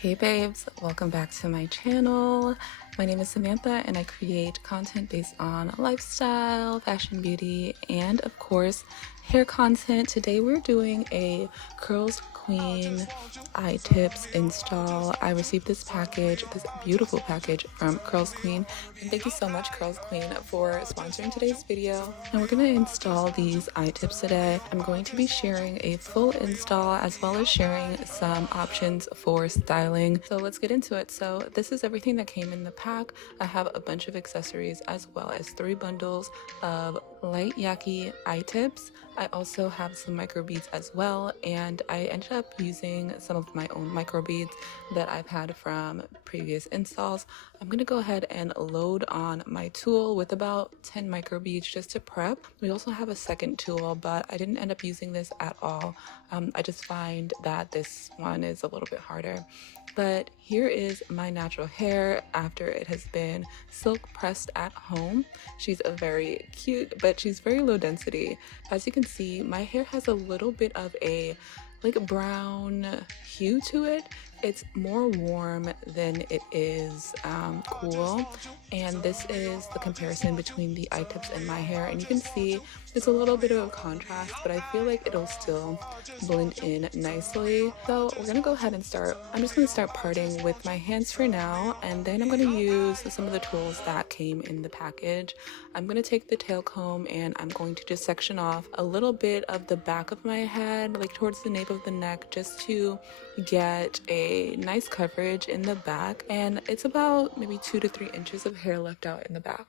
Hey babes, welcome back to my channel. My name is Samantha and I create content based on lifestyle, fashion, beauty, and of course, hair content. Today we're doing a Curls Queen I-tips install. I received this package, this beautiful package from Curls Queen. And thank you so much, Curls Queen, for sponsoring today's video. And we're going to install these I-tips today. I'm going to be sharing a full install as well as sharing some options for styling. So let's get into it. So this is everything that came in the pack. I have a bunch of accessories as well as 3 bundles of Light Yaki I-tips. I also have some microbeads as well, and I ended up using some of my own microbeads that I've had from previous installs. I'm going to go ahead and load on my tool with about 10 microbeads just to prep. We also have a second tool, but I didn't end up using this at all. I just find that this one is a little bit harder. But here is my natural hair after it has been silk pressed at home. She's a very cute, but she's very low density. As you can see, my hair has a little bit of a brown hue to it. It's more warm than it is cool, and this is the comparison between the I-tips and my hair, and you can see it's a little bit of a contrast, but I feel like it'll still blend in nicely. So we're gonna go ahead and start. I'm just gonna start parting with my hands for now, and then I'm gonna use some of the tools that came in the package. I'm gonna take the tail comb and I'm going to just section off a little bit of the back of my head, like towards the nape of the neck, just to get a nice coverage in the back. And it's about maybe 2 to 3 inches of hair left out in the back.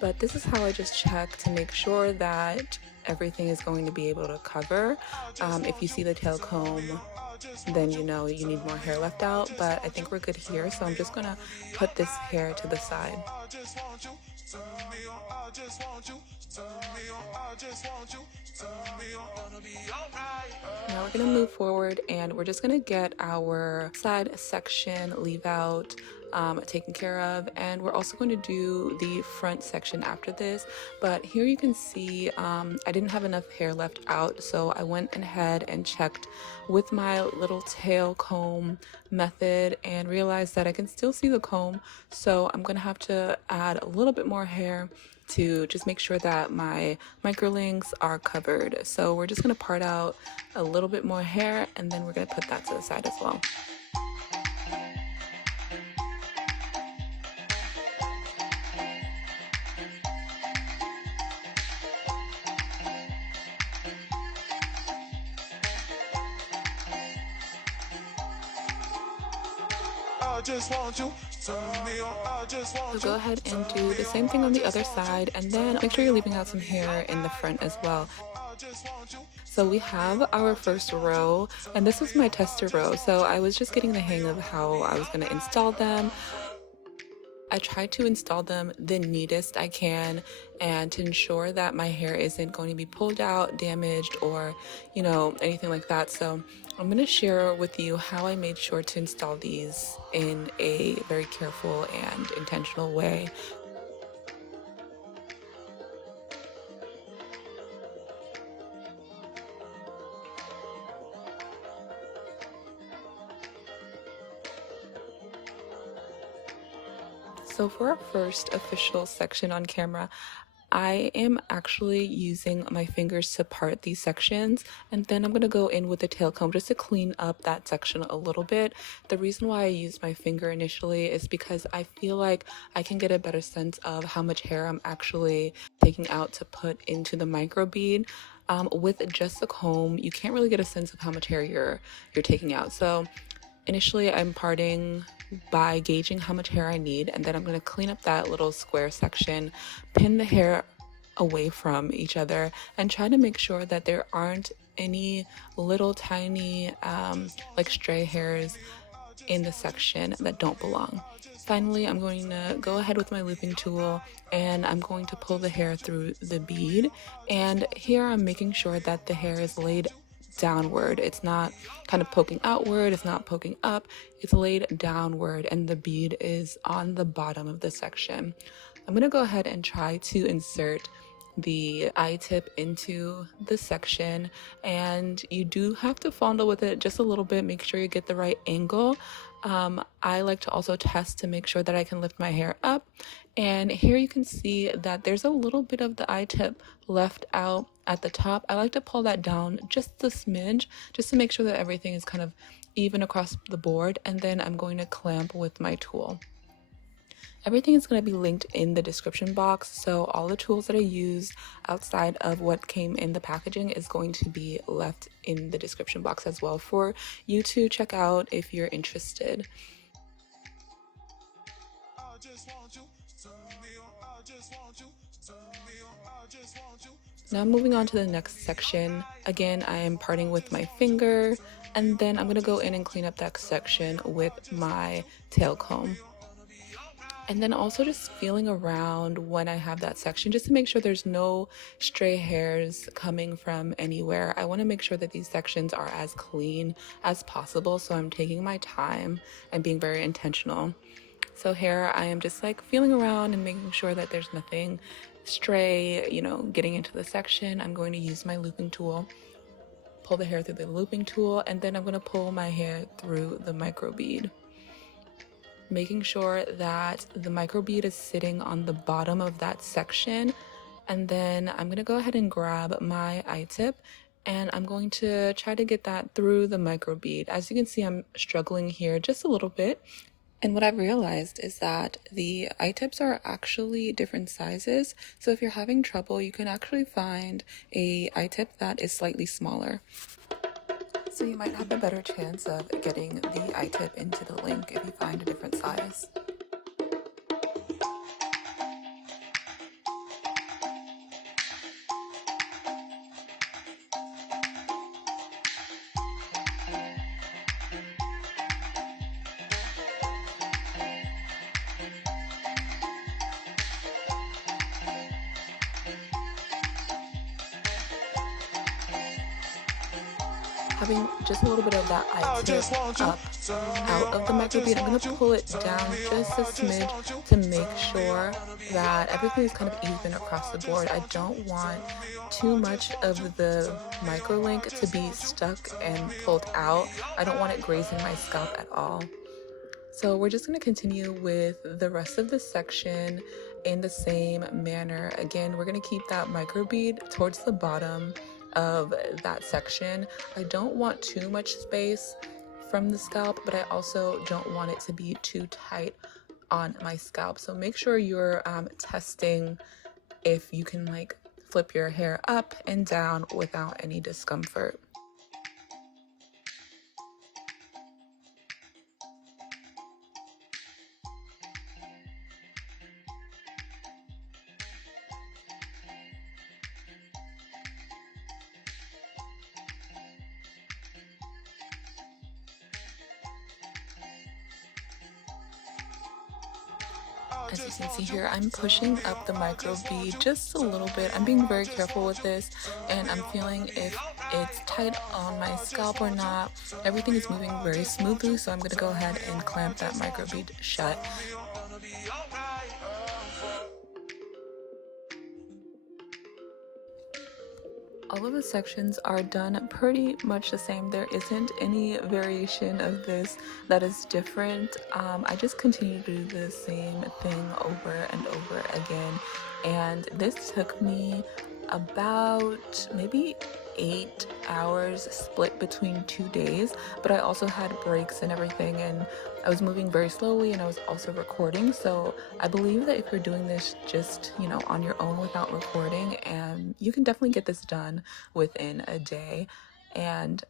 But this is how I just check to make sure that everything is going to be able to cover. If you see the tail comb, then you know you need more hair left out, but I think we're good here. So I'm just gonna put this hair to the side. Now we're gonna move forward and we're just gonna get our side section leave out taken care of, and we're also going to do the front section after this. But here you can see I didn't have enough hair left out, so I went ahead and checked with my little tail comb method and realized that I can still see the comb, so I'm gonna have to add a little bit more hair to just make sure that my microlinks are covered. So we're just gonna part out a little bit more hair and then we're gonna put that to the side as well. So go ahead and do the same thing on the other side, and then make sure you're leaving out some hair in the front as well. So we have our first row, and this was my tester row, so I was just getting the hang of how I was going to install them. I try to install them the neatest I can, and to ensure that my hair isn't going to be pulled out, damaged, or anything like that. So I'm going to share with you how I made sure to install these in a very careful and intentional way. So for our first official section on camera, I am actually using my fingers to part these sections, and then I'm going to go in with the tail comb just to clean up that section a little bit. The reason why I used my finger initially is because I feel like I can get a better sense of how much hair I'm actually taking out to put into the microbead. With just the comb, you can't really get a sense of how much hair you're taking out. So initially I'm parting by gauging how much hair I need, and then I'm going to clean up that little square section, pin the hair away from each other, and try to make sure that there aren't any little tiny like stray hairs in the section that don't belong. Finally, I'm going to go ahead with my looping tool and I'm going to pull the hair through the bead. And here I'm making sure that the hair is laid downward. It's not kind of poking outward, it's not poking up, it's laid downward and the bead is on the bottom of the section. I'm going to go ahead and try to insert the I-tip into the section, and you do have to fondle with it just a little bit, make sure you get the right angle. I like to also test to make sure that I can lift my hair up, and here you can see that there's a little bit of the I-tip left out at the top. I like to pull that down just a smidge just to make sure that everything is kind of even across the board, and then I'm going to clamp with my tool. Everything is going to be linked in the description box, so all the tools that I use outside of what came in the packaging is going to be left in the description box as well for you to check out if you're interested. Now moving on to the next section. Again, I am parting with my finger, and then I'm going to go in and clean up that section with my tail comb. And then also just feeling around when I have that section just to make sure there's no stray hairs coming from anywhere. I want to make sure that these sections are as clean as possible, so I'm taking my time and being very intentional. So here I am just like feeling around and making sure that there's nothing stray, getting into the section. I'm going to use my looping tool, pull the hair through the looping tool, and then I'm going to pull my hair through the micro bead, making sure that the micro bead is sitting on the bottom of that section. And then I'm going to go ahead and grab my I-tip and I'm going to try to get that through the micro bead. As you can see, I'm struggling here just a little bit. And what I've realized is that the I-tips are actually different sizes. So if you're having trouble, you can actually find a I-tip that is slightly smaller. So you might have a better chance of getting the I-tip into the link if you find a different size. Having just a little bit of that I-tip up out of the micro bead, I'm going to pull it down just a smidge to make sure that everything is kind of even across the board. I don't want too much of the micro link to be stuck and pulled out. I don't want it grazing my scalp at all. So we're just going to continue with the rest of the section in the same manner. Again, we're going to keep that micro bead towards the bottom of that section. I don't want too much space from the scalp, but I also don't want it to be too tight on my scalp. So make sure you're testing if you can like flip your hair up and down without any discomfort. As you can see here, I'm pushing up the micro bead just a little bit. I'm being very careful with this and I'm feeling if it's tight on my scalp or not. Everything is moving very smoothly, so I'm going to go ahead and clamp that micro bead shut. All of the sections are done pretty much the same. There isn't any variation of this that is different. I just continue to do the same thing over and over again. And this took me about maybe 8 hours split between 2 days, but I also had breaks and everything, and I was moving very slowly and I was also recording. So I believe that if you're doing this just, on your own without recording, and you can definitely get this done within a day. And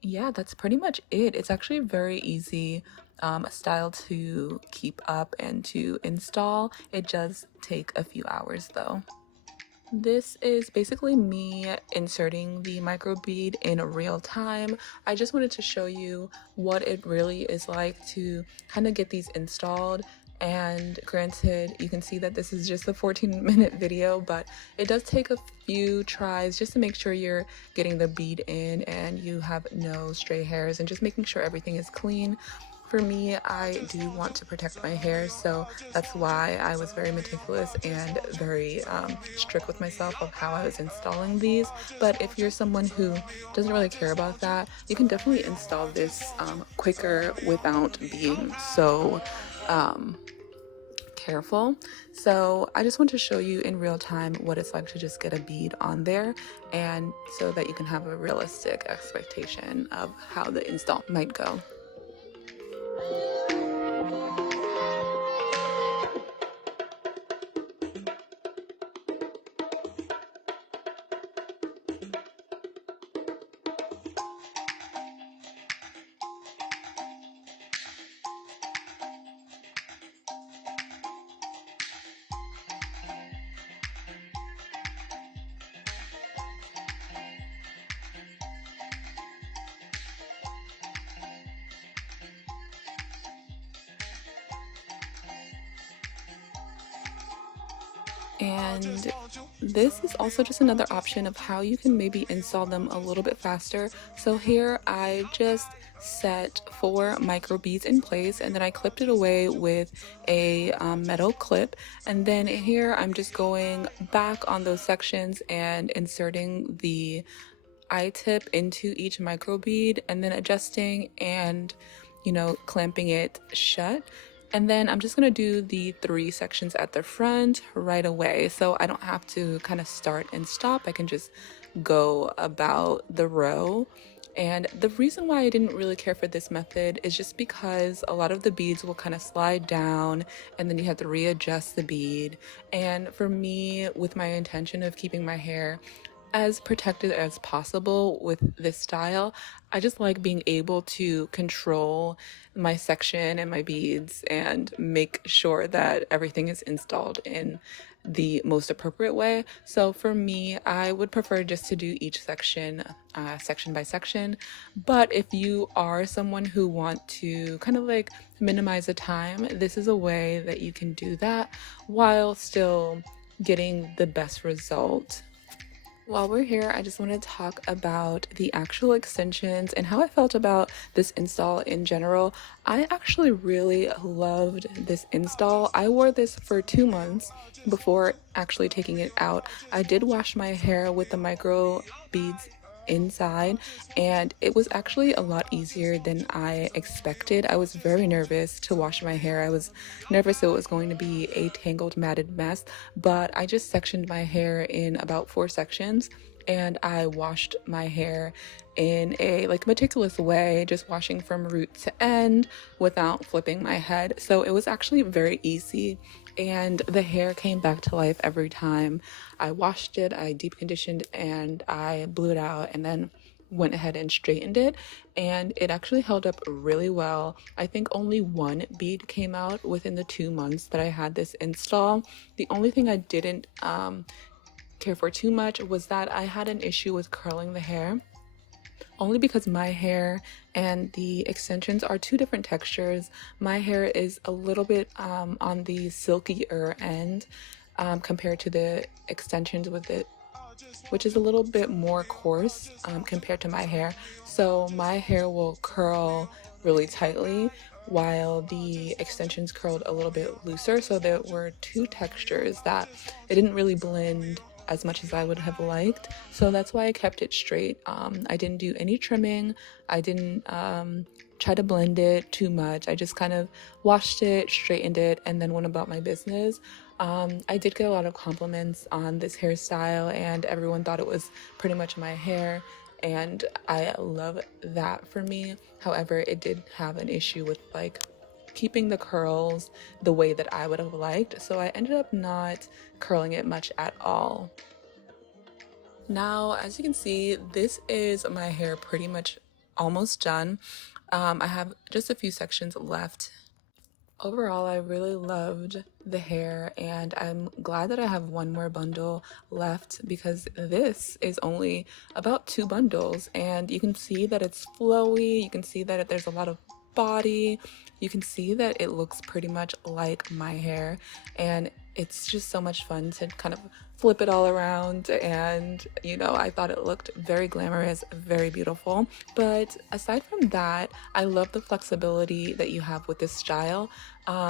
yeah, that's pretty much it. It's actually a very easy style to keep up and to install. It does take a few hours though. This is basically me inserting the micro bead in real time. I just wanted to show you what it really is like to kind of get these installed. And granted, you can see that this is just a 14-minute video, but it does take a few tries just to make sure you're getting the bead in and you have no stray hairs and just making sure everything is clean. For me, I do want to protect my hair, so that's why I was very meticulous and very strict with myself of how I was installing these. But if you're someone who doesn't really care about that, you can definitely install this quicker without being so careful. So I just want to show you in real time what it's like to just get a bead on there, and so that you can have a realistic expectation of how the install might go. And this is also just another option of how you can maybe install them a little bit faster. So here I just set 4 micro beads in place, and then I clipped it away with a metal clip. And then here I'm just going back on those sections and inserting the I-tip into each micro bead and then adjusting and, clamping it shut. And then I'm just going to do the 3 sections at the front right away, so I don't have to kind of start and stop. I can just go about the row. And the reason why I didn't really care for this method is just because a lot of the beads will kind of slide down and then you have to readjust the bead. And for me, with my intention of keeping my hair as protected as possible with this style, I just like being able to control my section and my beads and make sure that everything is installed in the most appropriate way. So for me, I would prefer just to do each section section by section. But if you are someone who want to kind of like minimize the time, this is a way that you can do that while still getting the best result. While we're here, I just want to talk about the actual extensions and how I felt about this install in general. I actually really loved this install. I wore this for 2 months before actually taking it out. I did wash my hair with the micro beads inside, and it was actually a lot easier than I expected. I was very nervous to wash my hair. I was nervous it was going to be a tangled, matted mess, but I just sectioned my hair in about 4 sections, and I washed my hair in a meticulous way, just washing from root to end without flipping my head. So it was actually very easy, and the hair came back to life every time I washed it. I deep conditioned and I blew it out and then went ahead and straightened it, and it actually held up really well. I think only 1 bead came out within the 2 months that I had this install. The only thing I didn't care for too much was that I had an issue with curling the hair, only because my hair and the extensions are 2 different textures. My hair is a little bit on the silkier end compared to the extensions with it, which is a little bit more coarse compared to my hair. So my hair will curl really tightly while the extensions curled a little bit looser. So there were 2 textures that it didn't really blend as much as I would have liked. So that's why I kept it straight. I didn't do any trimming. I didn't try to blend it too much. I just kind of washed it, straightened it, and then went about my business. I did get a lot of compliments on this hairstyle, and everyone thought it was pretty much my hair, and I love that for me. However, it did have an issue with keeping the curls the way that I would have liked, so I ended up not curling it much at all. Now, as you can see, this is my hair pretty much almost done. I have just a few sections left. Overall, I really loved the hair, and I'm glad that I have one more bundle left because this is only about 2 bundles, and you can see that it's flowy. You can see that there's a lot of body. You can see that it looks pretty much like my hair, and it's just so much fun to kind of flip it all around. And I thought it looked very glamorous, very beautiful. But aside from that, I love the flexibility that you have with this style.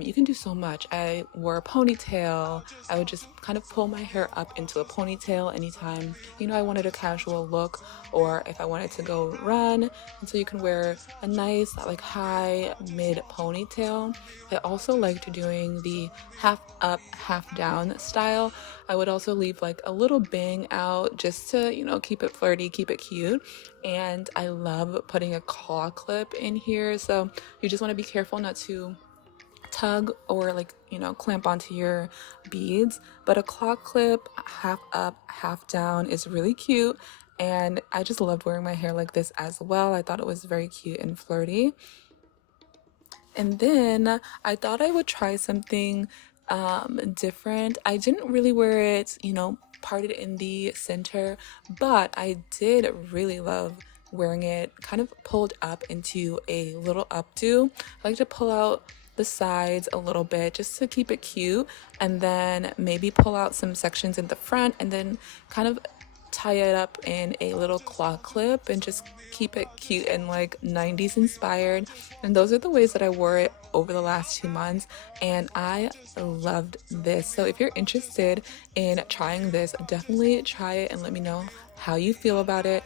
You can do so much. I wore a ponytail. I would just kind of pull my hair up into a ponytail anytime I wanted a casual look, or if I wanted to go run. And so you can wear a nice like high mid ponytail. I also liked doing the half up half down style. I would also leave like a little bang out just to keep it flirty, keep it cute. And I love putting a claw clip in here, so you just want to be careful not to tug or clamp onto your beads. But a claw clip half up half down is really cute, and I just loved wearing my hair like this as well. I thought it was very cute and flirty. And then I thought I would try something different. I didn't really wear it parted in the center, but I did really love wearing it kind of pulled up into a little updo. I like to pull out the sides a little bit just to keep it cute, and then maybe pull out some sections in the front, and then kind of tie it up in a little claw clip and just keep it cute and like 90s inspired. And those are the ways that I wore it over the last 2 months, and I loved this. So if you're interested in trying this, definitely try it and let me know how you feel about it.